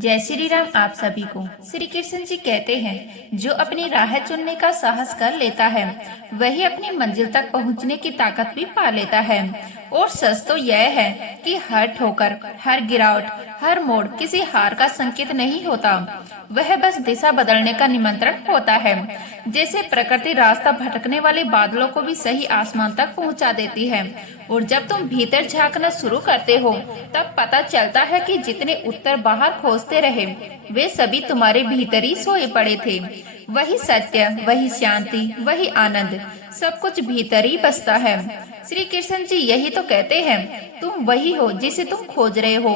जय श्री राम। आप सभी को श्री कृष्ण जी कहते हैं, जो अपनी राह चुनने का साहस कर लेता है वही अपनी मंजिल तक पहुंचने की ताकत भी पा लेता है। और सच तो यह है कि हर ठोकर, हर गिरावट, हर मोड़ किसी हार का संकेत नहीं होता, वह बस दिशा बदलने का निमंत्रण होता है। जैसे प्रकृति रास्ता भटकने वाले बादलों को भी सही आसमान तक पहुंचा देती है। और जब तुम भीतर झांकना शुरू करते हो तब पता चलता है कि जितने उत्तर बाहर खोजते रहे वे सभी तुम्हारे भीतर ही सोए पड़े थे। वही सत्य, वही शांति, वही आनंद, सब कुछ भीतर ही बसता है। श्री कृष्ण जी यही तो कहते हैं, तुम वही हो जिसे तुम खोज रहे हो।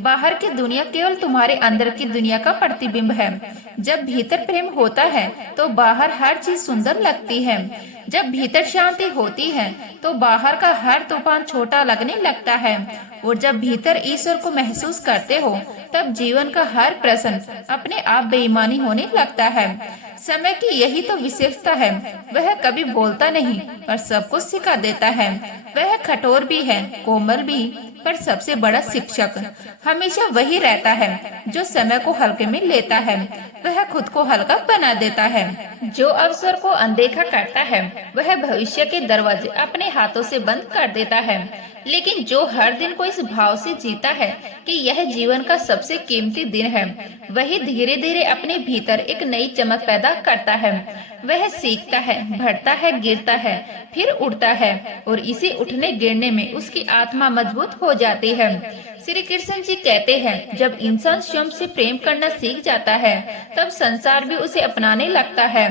बाहर की दुनिया केवल तुम्हारे अंदर की दुनिया का प्रतिबिंब है। जब भीतर प्रेम होता है तो बाहर हर चीज सुंदर लगती है। जब भीतर शांति होती है तो बाहर का हर तूफान छोटा लगने लगता है। और जब भीतर ईश्वर को महसूस करते हो तब जीवन का हर प्रश्न अपने आप बेईमानी होने लगता है। समय की यही तो विशेषता है, वह कभी बोलता नहीं पर सब कुछ सिखा देता है। वह कठोर भी है, कोमल भी, पर सबसे बड़ा शिक्षक हमेशा वही रहता है जो समय को हल्के में लेता है। वह खुद को हल्का बना देता है। जो अवसर को अनदेखा करता है वह भविष्य के दरवाजे अपने हाथों से बंद कर देता है। लेकिन जो हर दिन को इस भाव से जीता है कि यह जीवन का सबसे कीमती दिन है, वही धीरे धीरे अपने भीतर एक नई चमक पैदा करता है। वह सीखता है, बढ़ता है, गिरता है, फिर उड़ता है, और इसी उठने गिरने में उसकी आत्मा मजबूत हो जाती है। श्री कृष्ण जी कहते हैं, जब इंसान स्वयं से प्रेम करना सीख जाता है तब संसार भी उसे अपनाने लगता है।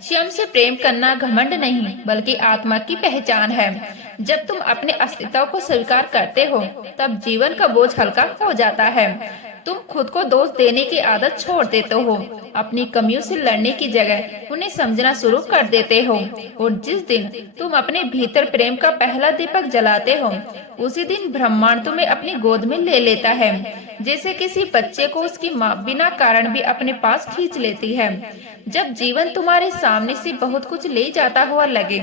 स्वयं से प्रेम करना घमंड नहीं बल्कि आत्मा की पहचान है। जब तुम अपने अस्तित्व को स्वीकार करते हो तब जीवन का बोझ हल्का हो जाता है। तुम खुद को दोष देने की आदत छोड़ देते हो, अपनी कमियों से लड़ने की जगह उन्हें समझना शुरू कर देते हो। और जिस दिन तुम अपने भीतर प्रेम का पहला दीपक जलाते हो उसी दिन ब्रह्मांड तुम्हें अपनी गोद में ले लेता है। जैसे किसी बच्चे को उसकी माँ बिना कारण भी अपने पास खींच लेती है। जब जीवन तुम्हारे सामने से बहुत कुछ ले जाता हुआ लगे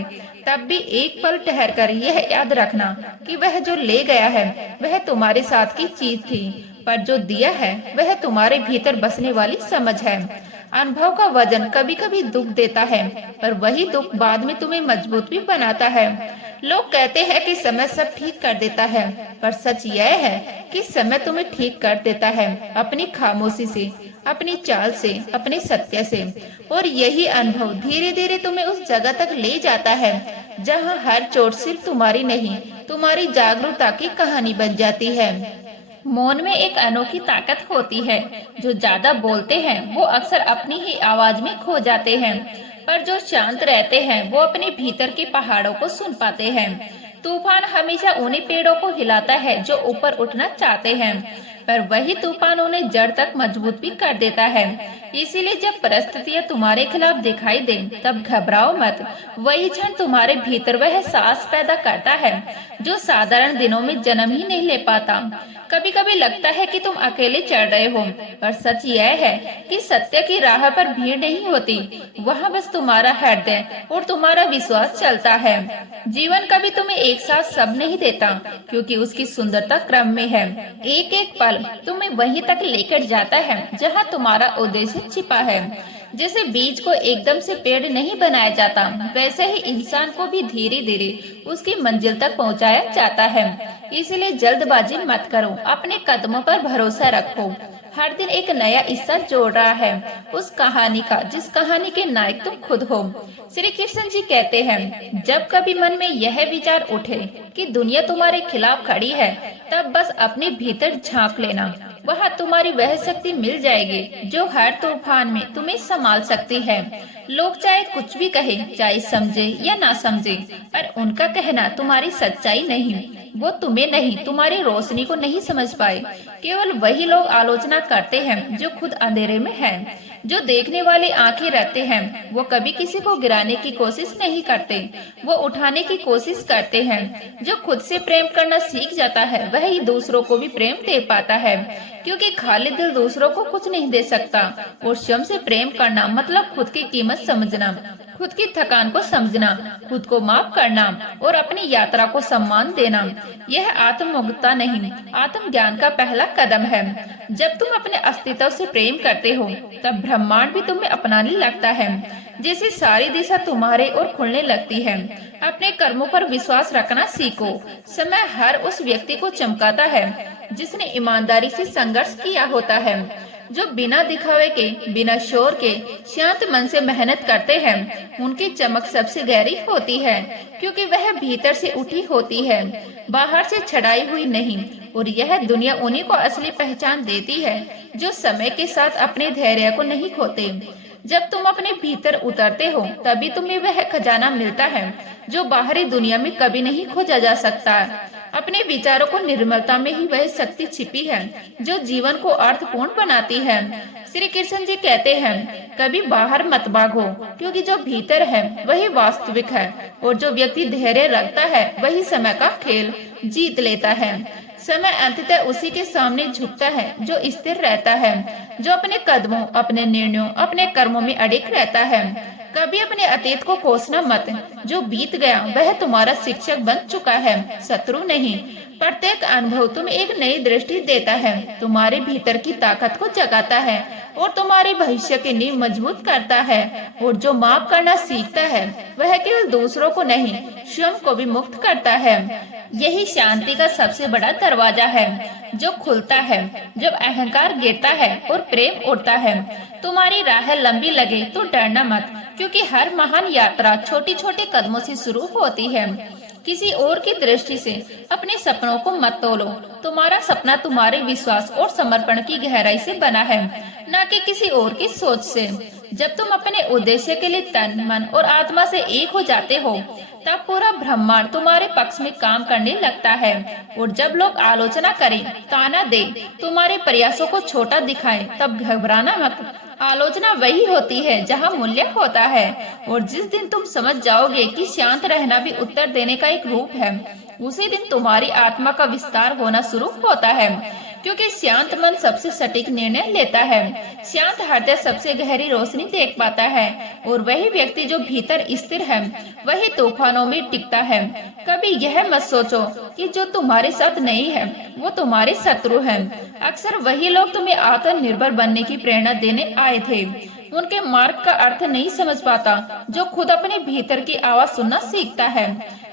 तब भी एक पल ठहर कर यह याद रखना कि वह जो ले गया है वह तुम्हारे साथ की चीज थी, पर जो दिया है वह तुम्हारे भीतर बसने वाली समझ है। अनुभव का वजन कभी कभी दुख देता है, पर वही दुख बाद में तुम्हें मजबूत भी बनाता है। लोग कहते हैं कि समय सब ठीक कर देता है, पर सच यह है कि समय तुम्हें ठीक कर देता है अपनी खामोशी से, अपनी चाल से, अपने सत्य से। और यही अनुभव धीरे धीरे तुम्हें उस जगह तक ले जाता है जहाँ हर चोट सिर्फ तुम्हारी नहीं, तुम्हारी जागरूकता की कहानी बन जाती है। मौन में एक अनोखी ताकत होती है। जो ज्यादा बोलते हैं वो अक्सर अपनी ही आवाज में खो जाते हैं, पर जो शांत रहते हैं वो अपने भीतर के पहाड़ों को सुन पाते हैं। तूफान हमेशा उन्हीं पेड़ों को हिलाता है जो ऊपर उठना चाहते हैं, पर वही तूफान उन्हें जड़ तक मजबूत भी कर देता है। इसीलिए जब परिस्थितियां तुम्हारे खिलाफ दिखाई दे तब घबराओ मत। वही क्षण तुम्हारे भीतर वह सांस पैदा करता है जो साधारण दिनों में जन्म ही नहीं ले पाता। कभी कभी लगता है कि तुम अकेले चढ़ रहे हो, पर सच यह है कि सत्य की राह पर भीड़ नहीं होती, वहाँ बस तुम्हारा हृदय और तुम्हारा विश्वास चलता है। जीवन कभी तुम्हें एक साथ सब नहीं देता, क्योंकि उसकी सुंदरता क्रम में है। एक एक पल तुम्हें वहीं तक लेकर जाता है जहाँ तुम्हारा उद्देश्य छिपा है। जैसे बीज को एकदम से पेड़ नहीं बनाया जाता, वैसे ही इंसान को भी धीरे धीरे उसकी मंजिल तक पहुंचाया जाता है। इसलिए जल्दबाजी मत करो, अपने कदमों पर भरोसा रखो। हर दिन एक नया हिस्सा जोड़ रहा है उस कहानी का जिस कहानी के नायक तुम खुद हो। श्री कृष्ण जी कहते हैं, जब कभी मन में यह विचार उठे कि दुनिया तुम्हारे खिलाफ खड़ी है तब बस अपने भीतर झांक लेना, वहाँ तुम्हारी वह शक्ति मिल जाएगी जो हर तूफान में तुम्हें संभाल सकती है। लोग चाहे कुछ भी कहे, चाहे समझे या ना समझे, पर उनका कहना तुम्हारी सच्चाई नहीं, वो तुम्हें नहीं, तुम्हारी रोशनी को नहीं समझ पाए। केवल वही लोग आलोचना करते हैं जो खुद अंधेरे में हैं। जो देखने वाली आंखें रखते हैं वो कभी किसी को गिराने की कोशिश नहीं करते, वो उठाने की कोशिश करते हैं। जो खुद से प्रेम करना सीख जाता है वह ही दूसरों को भी प्रेम दे पाता है, क्योंकि खाली दिल दूसरों को कुछ नहीं दे सकता। और स्वयं से प्रेम करना मतलब खुद की कीमत समझना। खुद की थकान को समझना, खुद को माफ करना और अपनी यात्रा को सम्मान देना, यह आत्ममुग्धता नहीं, आत्मज्ञान का पहला कदम है। जब तुम अपने अस्तित्व से प्रेम करते हो, तब ब्रह्मांड भी तुम्हें अपनाने लगता है। जैसे सारी दिशा तुम्हारे ओर खुलने लगती है। अपने कर्मों पर विश्वास रखना सीखो। समय हर उस व्यक्ति को चमकाता है जिसने ईमानदारी से संघर्ष किया होता है। जो बिना दिखावे के, बिना शोर के, शांत मन से मेहनत करते हैं, उनकी चमक सबसे गहरी होती है, क्योंकि वह भीतर से उठी होती है, बाहर से छड़ाई हुई नहीं। और यह दुनिया उन्हीं को असली पहचान देती है जो समय के साथ अपने धैर्य को नहीं खोते। जब तुम अपने भीतर उतरते हो, तभी तुम्हें वह खजाना मिलता है जो बाहरी दुनिया में कभी नहीं खोजा जा सकता। अपने विचारों को निर्मलता में ही वह शक्ति छिपी है जो जीवन को अर्थपूर्ण बनाती है। श्री कृष्ण जी कहते हैं, कभी बाहर मत भागो, क्योंकि जो भीतर है वही वास्तविक है, और जो व्यक्ति धैर्य रखता है वही समय का खेल जीत लेता है। समय अंततः उसी के सामने झुकता है जो स्थिर रहता है, जो अपने कदमों, अपने निर्णयों, अपने कर्मों में अडिग रहता है। कभी अपने अतीत को कोसना मत। जो बीत गया वह तुम्हारा शिक्षक बन चुका है, शत्रु नहीं। प्रत्येक अनुभव तुम्हें एक नई दृष्टि देता है, तुम्हारे भीतर की ताकत को जगाता है और तुम्हारे भविष्य की नींव मजबूत करता है। और जो माफ करना सीखता है, वह केवल दूसरों को नहीं, स्वयं को भी मुक्त करता है। यही शांति का सबसे बड़ा दरवाजा है जो खुलता है जब अहंकार गिरता है और प्रेम उड़ता है। तुम्हारी राह लंबी लगे तो डरना मत, क्योंकि हर महान यात्रा छोटी छोटे कदमों से शुरू होती है। किसी और की दृष्टि से अपने सपनों को मत तोलो। तुम्हारा सपना तुम्हारे विश्वास और समर्पण की गहराई से बना है, न कि किसी और की सोच से। जब तुम अपने उद्देश्य के लिए तन, मन और आत्मा से एक हो जाते हो, तब पूरा ब्रह्मांड तुम्हारे पक्ष में काम करने लगता है। और जब लोग आलोचना करें, ताना दे, तुम्हारे प्रयासों को छोटा दिखाएं, तब घबराना मत। आलोचना वही होती है जहाँ मूल्य होता है। और जिस दिन तुम समझ जाओगे कि शांत रहना भी उत्तर देने का एक रूप है, उसी दिन तुम्हारी आत्मा का विस्तार होना शुरू होता है, क्योंकि शांत मन सबसे सटीक निर्णय लेता है। शांत हृदय सबसे गहरी रोशनी देख पाता है, और वही व्यक्ति जो भीतर स्थिर है वही तूफानों में टिकता है। कभी यह मत सोचो कि जो तुम्हारे साथ नहीं है वो तुम्हारे शत्रु हैं। अक्सर वही लोग तुम्हें आत्मनिर्भर बनने की प्रेरणा देने आए थे। उनके मार्ग का अर्थ नहीं समझ पाता जो खुद अपने भीतर की आवाज सुनना सीखता है।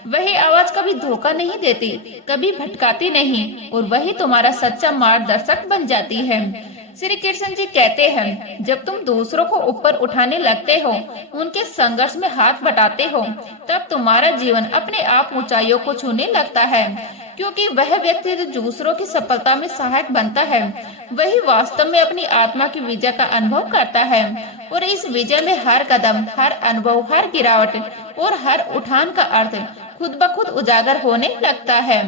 वही आवाज कभी धोखा नहीं देती, कभी भटकाती नहीं, और वही तुम्हारा सच्चा मार्गदर्शक बन जाती है। श्री कृष्ण जी कहते हैं, जब तुम दूसरों को ऊपर उठाने लगते हो, उनके संघर्ष में हाथ बटाते हो, तब तुम्हारा जीवन अपने आप ऊंचाइयों को छूने लगता है। क्योंकि वह व्यक्ति जो दूसरों की सफलता में सहायक बनता है, वही वास्तव में अपनी आत्मा की विजय का अनुभव करता है। और इस विजय में हर कदम, हर अनुभव, हर गिरावट और हर उठान का अर्थ खुद ब खुद उजागर होने लगता है।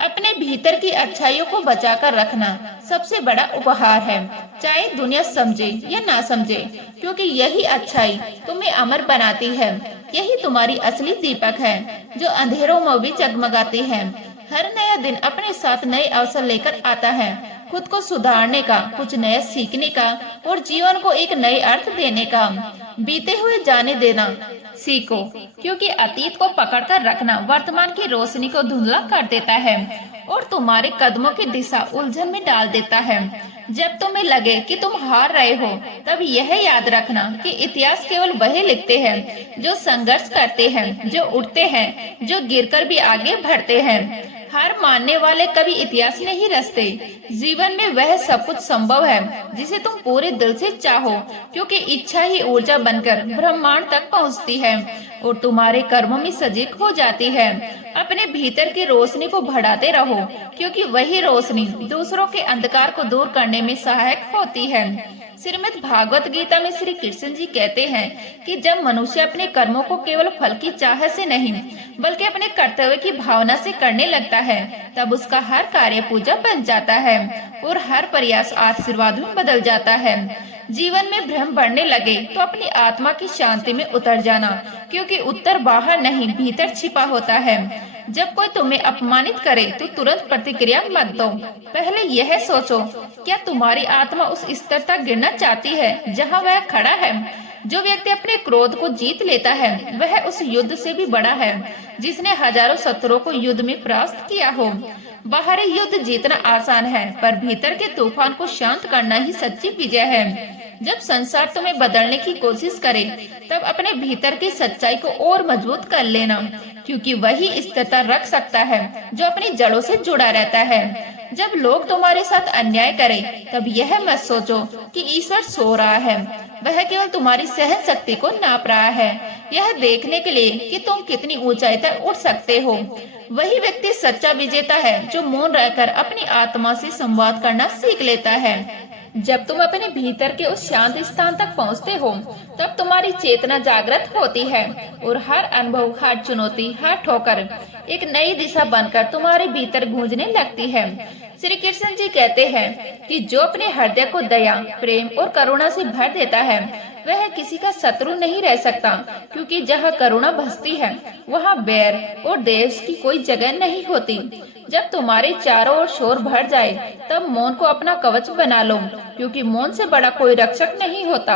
अपने भीतर की अच्छाइयों को बचाकर रखना सबसे बड़ा उपहार है, चाहे दुनिया समझे या ना समझे, क्योंकि यही अच्छाई तुम्हें अमर बनाती है। यही तुम्हारी असली दीपक है जो अंधेरों में भी जगमगाती है। हर नया दिन अपने साथ नए अवसर लेकर आता है, खुद को सुधारने का, कुछ नया सीखने का और जीवन को एक नए अर्थ देने का। बीते हुए जाने देना सीखो, क्योंकि अतीत को पकड़कर रखना वर्तमान की रोशनी को धुंधला कर देता है और तुम्हारे कदमों की दिशा उलझन में डाल देता है। जब तुम्हें लगे कि तुम हार रहे हो, तब यह याद रखना कि इतिहास केवल वही लिखते हैं जो संघर्ष करते हैं, जो उठते हैं, जो गिरकर भी आगे बढ़ते हैं। हार मानने वाले कभी इतिहास नहीं रचते। जीवन में वह सब कुछ संभव है जिसे तुम पूरे दिल से चाहो, क्योंकि इच्छा ही ऊर्जा बनकर ब्रह्मांड तक पहुंचती है और तुम्हारे कर्मों में सजीव हो जाती है। अपने भीतर की रोशनी को बढ़ाते रहो, क्योंकि वही रोशनी दूसरों के अंधकार को दूर करने में सहायक होती है। श्रीमद् भागवत गीता में श्री कृष्ण जी कहते हैं कि जब मनुष्य अपने कर्मों को केवल फल की चाह से नहीं, बल्कि अपने कर्तव्य की भावना से करने लगता है, तब उसका हर कार्य पूजा बन जाता है और हर प्रयास आशीर्वाद में बदल जाता है। जीवन में भ्रम बढ़ने लगे तो अपनी आत्मा की शांति में उतर जाना, क्योंकि उत्तर बाहर नहीं भीतर छिपा होता है। जब कोई तुम्हें अपमानित करे तो तुरंत प्रतिक्रिया मत दो। पहले यह सोचो, क्या तुम्हारी आत्मा उस स्तर तक गिरना चाहती है जहाँ वह खड़ा है? जो व्यक्ति अपने क्रोध को जीत लेता है वह उस युद्ध से भी बड़ा है जिसने हजारों शत्रुओं को युद्ध में परास्त किया हो। बाहरी युद्ध जीतना आसान है, पर भीतर के तूफान को शांत करना ही सच्ची विजय है। जब संसार तुम्हें बदलने की कोशिश करे, तब अपने भीतर की सच्चाई को और मजबूत कर लेना, क्योंकि वही स्थिरता रख सकता है जो अपनी जड़ों से जुड़ा रहता है। जब लोग तुम्हारे साथ अन्याय करें, तब यह मत सोचो कि ईश्वर सो रहा है। वह केवल तुम्हारी सहन शक्ति को नाप रहा है, यह देखने के लिए कि तुम कितनी ऊंचाई तक उठ सकते हो। वही व्यक्ति सच्चा विजेता है जो मौन रहकर अपनी आत्मा से संवाद करना सीख लेता है। जब तुम अपने भीतर के उस शांत स्थान तक पहुंचते हो, तब तुम्हारी चेतना जागृत होती है और हर अनुभव, हर चुनौती, हर ठोकर एक नई दिशा बनकर तुम्हारे भीतर गूंजने लगती है। श्री कृष्ण जी कहते हैं कि जो अपने हृदय को दया, प्रेम और करुणा से भर देता है वह किसी का शत्रु नहीं रह सकता, क्योंकि जहाँ करुणा बसती है वहाँ बैर और देश की कोई जगह नहीं होती। जब तुम्हारे चारों ओर शोर भर जाए, तब मौन को अपना कवच बना लो, क्योंकि मौन से बड़ा कोई रक्षक नहीं होता।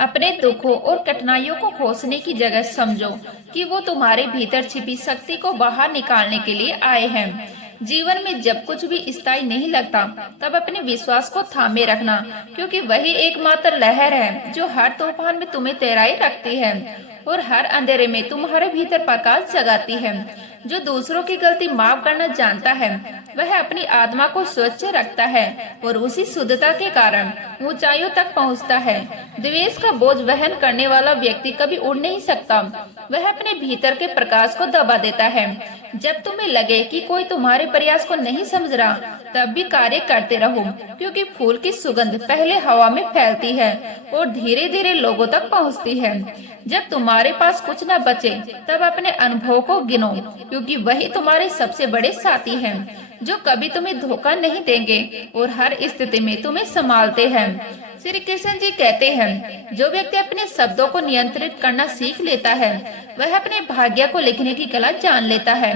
अपने दुखों और कठिनाइयों को खोसने की जगह समझो कि वो तुम्हारे भीतर छिपी शक्ति को बाहर निकालने के लिए आए हैं। जीवन में जब कुछ भी स्थायी नहीं लगता, तब अपने विश्वास को थामे रखना, क्योंकि वही एकमात्र लहर है जो हर तूफान में तुम्हें तैराई रखती है और हर अंधेरे में तुम्हारे भीतर प्रकाश जगाती है। जो दूसरों की गलती माफ करना जानता है वह अपनी आत्मा को स्वच्छ रखता है और उसी शुद्धता के कारण ऊंचाइयों तक पहुंचता है। द्वेष का बोझ वहन करने वाला व्यक्ति कभी उड़ नहीं सकता, वह अपने भीतर के प्रकाश को दबा देता है। जब तुम्हें लगे कि कोई तुम्हारे प्रयास को नहीं समझ रहा, तब भी कार्य करते रहो, क्योंकि फूल की सुगंध पहले हवा में फैलती है और धीरे धीरे लोगों तक पहुंचती है। जब तुम्हारे पास कुछ न बचे, तब अपने अनुभव को गिनो, क्योंकि वही तुम्हारे सबसे बड़े साथी हैं, जो कभी तुम्हें धोखा नहीं देंगे और हर स्थिति में तुम्हें संभालते हैं। श्री कृष्ण जी कहते हैं, जो व्यक्ति अपने शब्दों को नियंत्रित करना सीख लेता है वह अपने भाग्य को लिखने की कला जान लेता है।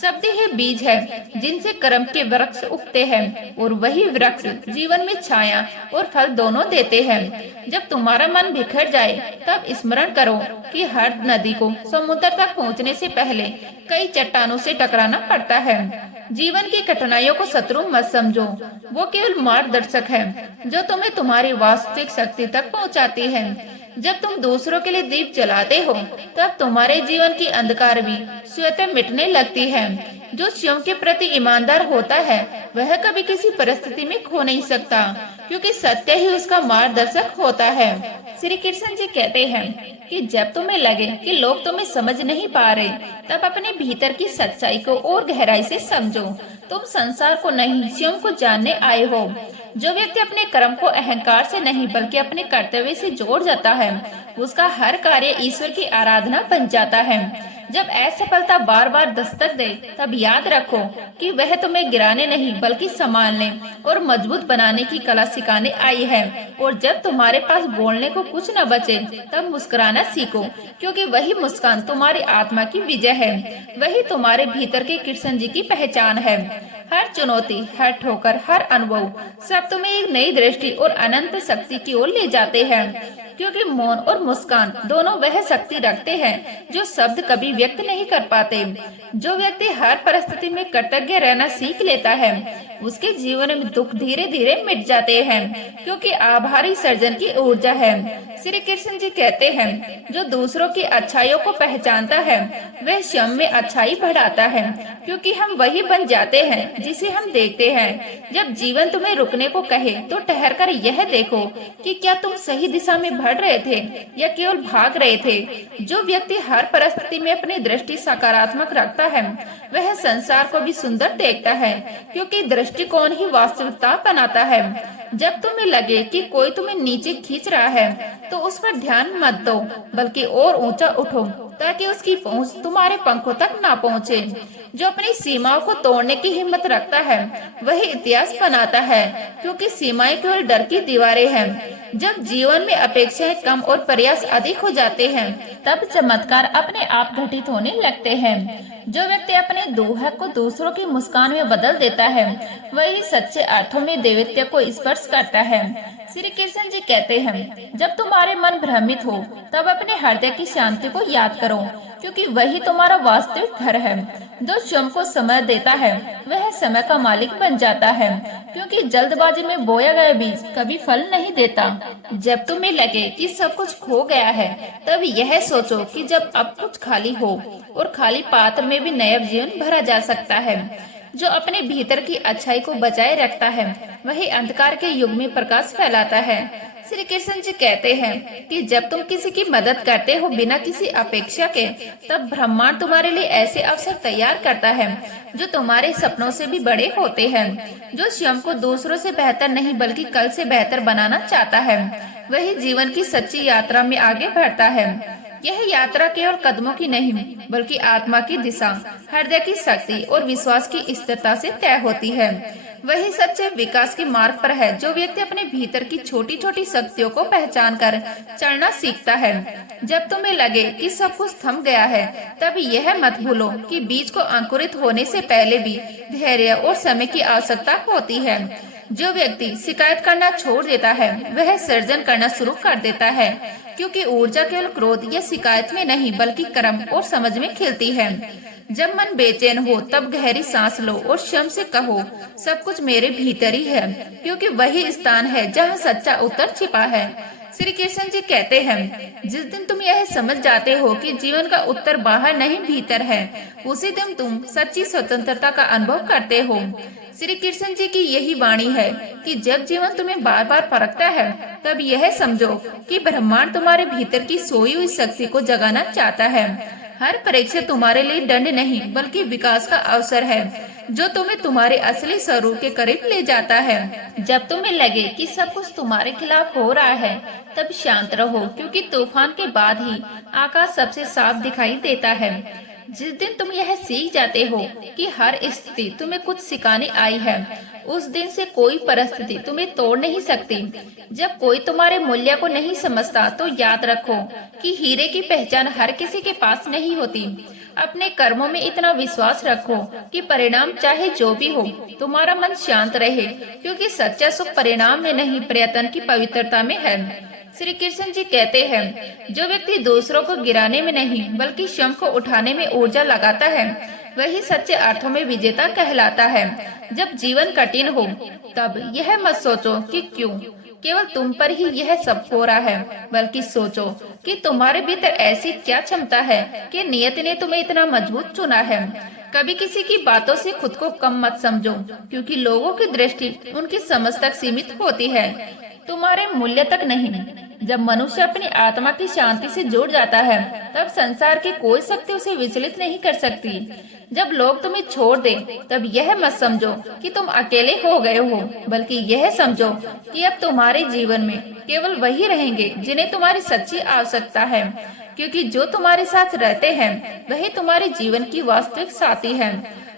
शब्द ही बीज है जिनसे कर्म के वृक्ष उगते हैं और वही वृक्ष जीवन में छाया और फल दोनों देते हैं। जब तुम्हारा मन बिखर जाए, तब स्मरण करो कि हर नदी को समुद्र तक पहुंचने से पहले कई चट्टानों से टकराना पड़ता है। जीवन की कठिनाइयों को शत्रु मत समझो, वो केवल मार्गदर्शक है जो तुम्हें तुम्हारी वास्तविक शक्ति तक पहुंचाती है। जब तुम दूसरों के लिए दीप जलाते हो, तब तुम्हारे जीवन की अंधकार भी स्वतः मिटने लगती है। जो स्वयं के प्रति ईमानदार होता है वह कभी किसी परिस्थिति में खो नहीं सकता, क्योंकि सत्य ही उसका मार्गदर्शक होता है। श्री कृष्ण जी कहते हैं कि जब तुम्हें लगे कि लोग तुम्हें समझ नहीं पा रहे, तब अपने भीतर की सच्चाई को और गहराई से समझो। तुम संसार को नहीं, स्वयं को जानने आए हो। जो व्यक्ति अपने कर्म को अहंकार से नहीं बल्कि अपने कर्तव्य से जोड़ जाता है, उसका हर कार्य ईश्वर की आराधना बन जाता है। जब असफलता बार बार दस्तक दे, तब याद रखो कि वह तुम्हें गिराने नहीं बल्कि संभालने और मजबूत बनाने की कला सिखाने आई है। और जब तुम्हारे पास बोलने को कुछ न बचे, तब मुस्कुराना सीखो, क्योंकि वही मुस्कान तुम्हारी आत्मा की विजय है। वही तुम्हारे भीतर के कृष्ण जी की पहचान है। हर चुनौती, हर ठोकर, हर अनुभव सब तुम्हें एक नई दृष्टि और अनंत शक्ति की ओर ले जाते हैं, क्योंकि मौन और मुस्कान दोनों वह शक्ति रखते हैं जो शब्द कभी व्यक्त नहीं कर पाते। जो व्यक्ति हर परिस्थिति में कृतज्ञ रहना सीख लेता है, उसके जीवन में दुख धीरे धीरे मिट जाते हैं, क्योंकि आभारी सर्जन की ऊर्जा है। श्री कृष्ण जी कहते हैं, जो दूसरों की अच्छाइयों को पहचानता है वह स्वयं में अच्छाई बढ़ाता है, क्योंकि हम वही बन जाते हैं जिसे हम देखते हैं। जब जीवन तुम्हें रुकने को कहे, तो ठहर कर यह देखो कि क्या तुम सही दिशा में बढ़ रहे थे या केवल भाग रहे थे। जो व्यक्ति हर परिस्थिति में अपनी दृष्टि सकारात्मक रखता है, वह संसार को भी सुंदर देखता है, क्योंकि दृष्टिकोण ही वास्तविकता बनाता है। जब तुम्हें लगे कि कोई तुम्हें नीचे खींच रहा है, तो उस पर ध्यान मत दो, बल्कि और ऊंचा उठो, ताकि उसकी पहुंच तुम्हारे पंखों तक ना पहुंचे। जो अपनी सीमाओं को तोड़ने की हिम्मत रखता है, वही इतिहास बनाता है, क्योंकि सीमाएं केवल डर की दीवारें हैं। जब जीवन में अपेक्षाएं कम और प्रयास अधिक हो जाते हैं, तब चमत्कार अपने आप घटित होने लगते हैं। जो व्यक्ति अपने दोहा को दूसरों की मुस्कान में बदल देता है, वही सच्चे अर्थों में दैवत्य को स्पर्श करता है। श्री कृष्ण जी कहते हैं, जब तुम्हारे मन भ्रमित हो, तब अपने हृदय की शांति को याद करो, क्योंकि वही तुम्हारा वास्तविक घर है। जो स्वयं को समय देता है, वह समय का मालिक बन जाता है, क्योंकि जल्दबाजी में बोया गया बीज कभी फल नहीं देता। जब तुम्हें लगे कि सब कुछ खो गया है, तब यह सोचो कि जब अब कुछ खाली हो और खाली पात्र में भी नया जीवन भरा जा सकता है। जो अपने भीतर की अच्छाई को बचाए रखता है, वही अंधकार के युग में प्रकाश फैलाता है। श्री कृष्ण जी कहते हैं कि जब तुम किसी की मदद करते हो बिना किसी अपेक्षा के, तब ब्रह्मांड तुम्हारे लिए ऐसे अवसर तैयार करता है जो तुम्हारे सपनों से भी बड़े होते हैं। जो स्वयं को दूसरों से बेहतर नहीं बल्कि कल से बेहतर बनाना चाहता है, वही जीवन की सच्ची यात्रा में आगे बढ़ता है। यह यात्रा केवल कदमों की नहीं, बल्कि आत्मा की दिशा, हृदय की शक्ति और विश्वास की स्थिरता से तय होती है। वही सच्चे विकास के मार्ग पर है जो व्यक्ति अपने भीतर की छोटी छोटी शक्तियों को पहचान कर चलना सीखता है। जब तुम्हें लगे कि सब कुछ थम गया है, तब यह मत भूलो कि बीज को अंकुरित होने से पहले भी धैर्य और समय की आवश्यकता होती है। जो व्यक्ति शिकायत करना छोड़ देता है, वह सृजन करना शुरू कर देता है, क्योंकि ऊर्जा केवल क्रोध या शिकायत में नहीं बल्कि कर्म और समझ में खिलती है। जब मन बेचैन हो, तब गहरी सांस लो और स्वयं से कहो, सब कुछ मेरे भीतर ही है, क्योंकि वही स्थान है जहाँ सच्चा उत्तर छिपा है। श्री कृष्ण जी कहते हैं, जिस दिन तुम यह समझ जाते हो कि जीवन का उत्तर बाहर नहीं भीतर है, उसी दिन तुम सच्ची स्वतंत्रता का अनुभव करते हो। श्री कृष्ण जी की यही वाणी है कि जब जीवन तुम्हें बार बार परखता है, तब यह समझो कि ब्रह्मांड तुम्हारे भीतर की सोई हुई शक्ति को जगाना चाहता है। हर परीक्षा तुम्हारे लिए दंड नहीं बल्कि विकास का अवसर है, जो तुम्हें तुम्हारे असली स्वरूप के करीब ले जाता है। जब तुम्हें लगे कि सब कुछ तुम्हारे खिलाफ हो रहा है, तब शांत रहो, क्योंकि तूफान के बाद ही आकाश सबसे साफ दिखाई देता है। जिस दिन तुम यह सीख जाते हो कि हर स्थिति तुम्हें कुछ सिखाने आई है, उस दिन से कोई परिस्थिति तुम्हें तोड़ नहीं सकती। जब कोई तुम्हारे मूल्य को नहीं समझता, तो याद रखो कि हीरे की पहचान हर किसी के पास नहीं होती। अपने कर्मों में इतना विश्वास रखो कि परिणाम चाहे जो भी हो, तुम्हारा मन शांत रहे, क्योंकि सच्चा सुख परिणाम में नहीं प्रयत्न की पवित्रता में है। श्री कृष्ण जी कहते हैं, जो व्यक्ति दूसरों को गिराने में नहीं बल्कि स्वयं को उठाने में ऊर्जा लगाता है, वही सच्चे अर्थों में विजेता कहलाता है। जब जीवन कठिन हो, तब यह मत सोचो कि क्यों केवल तुम पर ही यह सब हो रहा है, बल्कि सोचो कि तुम्हारे भीतर ऐसी क्या क्षमता है कि नियत ने तुम्हें इतना मजबूत चुना है। कभी किसी की बातों से खुद को कम मत समझो, क्योंकि लोगों की दृष्टि उनकी समझ तक सीमित होती है, तुम्हारे मूल्य तक नहीं। जब मनुष्य अपनी आत्मा की शांति से जुड़ जाता है, तब संसार की कोई शक्ति उसे विचलित नहीं कर सकती। जब लोग तुम्हें छोड़ दे, तब यह मत समझो कि तुम अकेले हो गए हो, बल्कि यह समझो कि अब तुम्हारे जीवन में केवल वही रहेंगे जिन्हें तुम्हारी सच्ची आवश्यकता है, क्योंकि जो तुम्हारे साथ रहते हैं वही तुम्हारे जीवन की वास्तविक साथी है।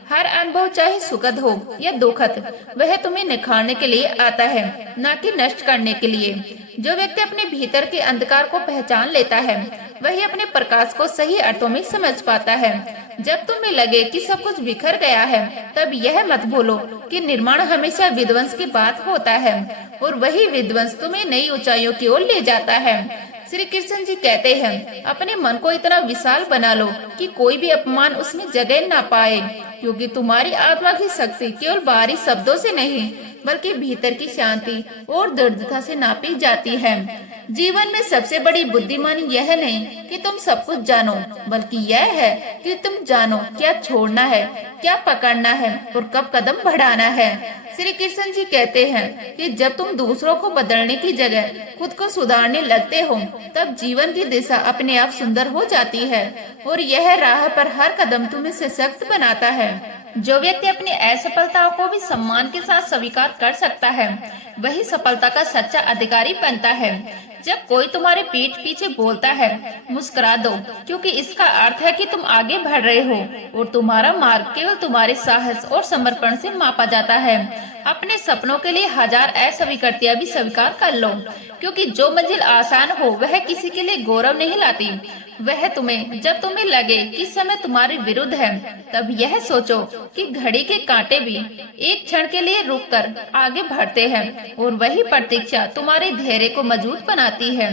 हर अनुभव चाहे सुखद हो या दुखद, वह तुम्हें निखारने के लिए आता है, न कि नष्ट करने के लिए। जो व्यक्ति अपने भीतर के अंधकार को पहचान लेता है, वही अपने प्रकाश को सही अर्थों में समझ पाता है। जब तुम्हें लगे कि सब कुछ बिखर गया है, तब यह मत भूलो कि निर्माण हमेशा विध्वंस के बाद होता है, और वही विध्वंस तुम्हें नई ऊंचाइयों की ओर ले जाता है। श्री कृष्ण जी कहते हैं, अपने मन को इतना विशाल बना लो कि कोई भी अपमान उसमें जगह ना पाए, क्योंकि तुम्हारी आत्मा की शक्ति केवल बाहरी शब्दों से नहीं बल्कि भीतर की शांति और दृढ़ता से नापी जाती है। जीवन में सबसे बड़ी बुद्धिमानी यह नहीं कि तुम सब कुछ जानो, बल्कि यह है कि तुम जानो क्या छोड़ना है, क्या पकड़ना है और कब कदम बढ़ाना है। श्री कृष्ण जी कहते हैं कि जब तुम दूसरों को बदलने की जगह खुद को सुधारने लगते हो, तब जीवन की दिशा अपने आप सुंदर हो जाती है, और यह राह पर हर कदम तुम्हें सशक्त बनाता है। जो व्यक्ति अपनी असफलताओं को भी सम्मान के साथ स्वीकार कर सकता है, वही सफलता का सच्चा अधिकारी बनता है। जब कोई तुम्हारे पीठ पीछे बोलता है, मुस्कुरा दो, क्योंकि इसका अर्थ है कि तुम आगे बढ़ रहे हो और तुम्हारा मार्ग केवल तुम्हारे साहस और समर्पण से मापा जाता है। अपने सपनों के लिए हजार अस्वीकृतियां भी स्वीकार कर लो, क्योंकि जो मंजिल आसान हो वह किसी के लिए गौरव नहीं लाती। वह तुम्हें, जब तुम्हें लगे कि समय तुम्हारे विरुद्ध है, तब यह सोचो कि घड़ी के कांटे भी एक क्षण के लिए रुककर आगे बढ़ते हैं और वही प्रतीक्षा तुम्हारे धैर्य को मजबूत बनाती है।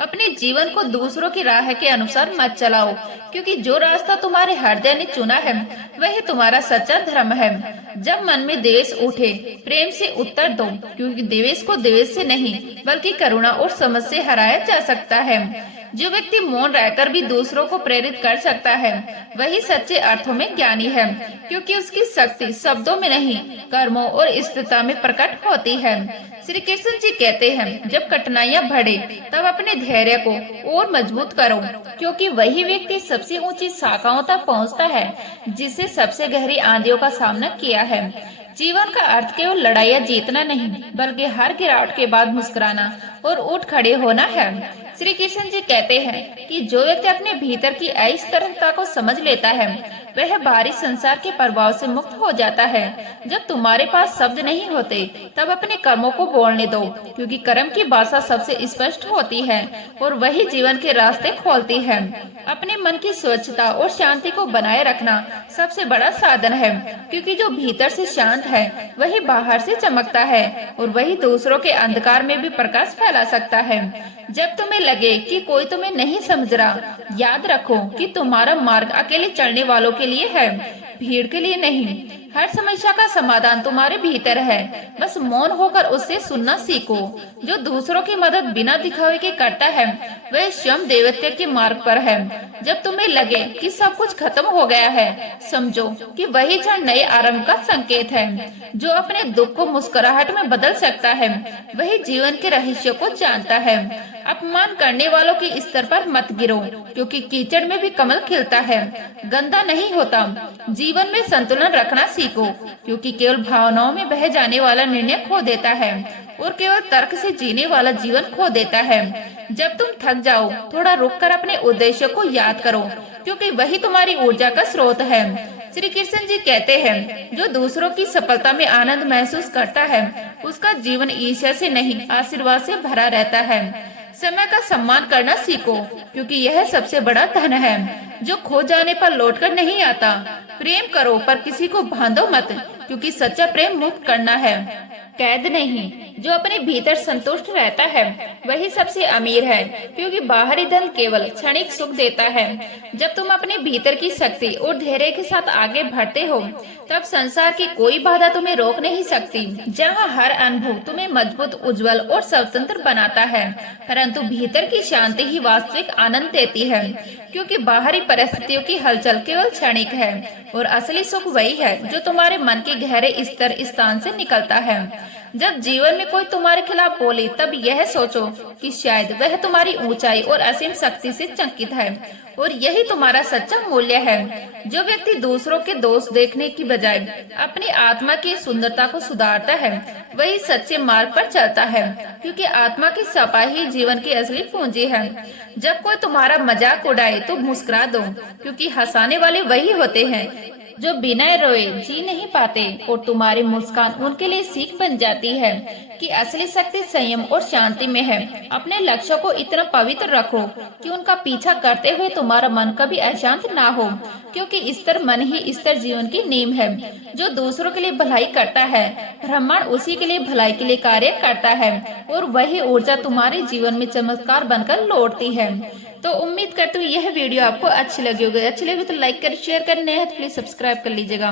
अपने जीवन को दूसरों की राह के अनुसार मत चलाओ, क्योंकि जो रास्ता तुम्हारे हृदय ने चुना है वही तुम्हारा सच्चा धर्म है। जब मन में द्वेष उठे, प्रेम से उत्तर दो, क्योंकि द्वेष को द्वेष से नहीं बल्कि करुणा और समझ से हराया जा सकता है। जो व्यक्ति मौन रहकर भी दूसरों को प्रेरित कर सकता है वही सच्चे अर्थों में ज्ञानी है, क्योंकि उसकी शक्ति शब्दों में नहीं कर्मों और स्थिरता में प्रकट होती है। श्री कृष्ण जी कहते हैं, जब कठिनाइयां बढ़े तब अपने धैर्य को और मजबूत करो, क्योंकि वही व्यक्ति सबसे ऊंची शाखाओं तक पहुंचता है जिससे सबसे गहरी आंधियों का सामना किया है। जीवन का अर्थ केवल लड़ाइयाँ जीतना नहीं, बल्कि हर गिरावट के बाद मुस्कुराना और उठ खड़े होना है। श्री कृष्ण जी कहते हैं कि जो व्यक्ति अपने भीतर की अस्थिरता को समझ लेता है वह बाहरी संसार के प्रभाव से मुक्त हो जाता है। जब तुम्हारे पास शब्द नहीं होते तब अपने कर्मों को बोलने दो, क्योंकि कर्म की भाषा सबसे स्पष्ट होती है और वही जीवन के रास्ते खोलती है। अपने मन की स्वच्छता और शांति को बनाए रखना सबसे बड़ा साधन है, क्योंकि जो भीतर से शांत है वही बाहर से चमकता है और वही दूसरों के अंधकार में भी प्रकाश फैला सकता है। जब तुम्हें लगे कि कोई तुम्हें नहीं समझ रहा, याद रखो कि तुम्हारा मार्ग अकेले चलने वालों के लिए है, भीड़ के लिए नहीं। हर समस्या का समाधान तुम्हारे भीतर है, बस मौन होकर उससे सुनना सीखो। जो दूसरों की मदद बिना दिखावे के करता है वह स्वयं देवत्व के मार्ग पर है। जब तुम्हें लगे कि सब कुछ खत्म हो गया है, समझो कि वही क्षण नए आरंभ का संकेत है। जो अपने दुख को मुस्कुराहट में बदल सकता है वही जीवन के रहस्य को जानता है। अपमान करने वालों के स्तर पर मत गिरो, क्योंकि कीचड़ में भी कमल खिलता है, गंदा नहीं होता। जीवन में संतुलन रखना सीखो, क्योंकि केवल भावनाओं में बह जाने वाला निर्णय खो देता है और केवल तर्क से जीने वाला जीवन खो देता है। जब तुम थक जाओ, थोड़ा रुककर अपने उद्देश्य को याद करो, क्योंकि वही तुम्हारी ऊर्जा का स्रोत है। श्री कृष्ण जी कहते हैं, जो दूसरों की सफलता में आनंद महसूस करता है उसका जीवन ईर्ष्या से नहीं आशीर्वाद से भरा रहता है। समय का सम्मान करना सीखो, क्योंकि यह सबसे बड़ा धन है जो खो जाने पर लौटकर नहीं आता। प्रेम करो पर किसी को बांधो मत, क्योंकि सच्चा प्रेम मुक्त करना है, कैद नहीं। जो अपने भीतर संतुष्ट रहता है वही सबसे अमीर है, क्योंकि बाहरी धन केवल क्षणिक सुख देता है। जब तुम अपने भीतर की शक्ति और धैर्य के साथ आगे बढ़ते हो तब संसार की कोई बाधा तुम्हें रोक नहीं सकती। जहाँ हर अनुभव तुम्हें मजबूत, उज्जवल और स्वतंत्र बनाता है, परंतु भीतर की शांति ही वास्तविक आनंद देती है, क्योंकि बाहरी परिस्थितियों की हलचल केवल क्षणिक है और असली सुख वही है जो तुम्हारे मन के गहरे स्तर स्थान से निकलता है। जब जीवन में कोई तुम्हारे खिलाफ बोले तब यह सोचो कि शायद वह तुम्हारी ऊंचाई और असीम शक्ति से चकित है और यही तुम्हारा सच्चा मूल्य है। जो व्यक्ति दूसरों के दोष देखने की बजाय अपनी आत्मा की सुंदरता को सुधारता है वही सच्चे मार्ग पर चलता है, क्योंकि आत्मा की सफाई ही जीवन की असली पूंजी है। जब कोई तुम्हारा मजाक उड़ाए तो मुस्कुरा दो, क्योंकि हंसाने वाले वही होते हैं जो बिना रोए जी नहीं पाते और तुम्हारी मुस्कान उनके लिए सीख बन जाती है कि असली शक्ति संयम और शांति में है। अपने लक्ष्य को इतना पवित्र रखो कि उनका पीछा करते हुए तुम्हारा मन कभी अशांत ना हो, क्योंकि स्थिर मन ही स्थिर जीवन की नींव है। जो दूसरों के लिए भलाई करता है ब्रह्मांड उसी के लिए भलाई के लिए कार्य करता है और वही ऊर्जा तुम्हारे जीवन में चमत्कार बनकर लौटती है। तो उम्मीद करती हूँ यह वीडियो आपको अच्छी लगी होगी। अच्छी लगी तो लाइक कर शेयर करने हैं, प्लीज सब्सक्राइब कर लीजिएगा।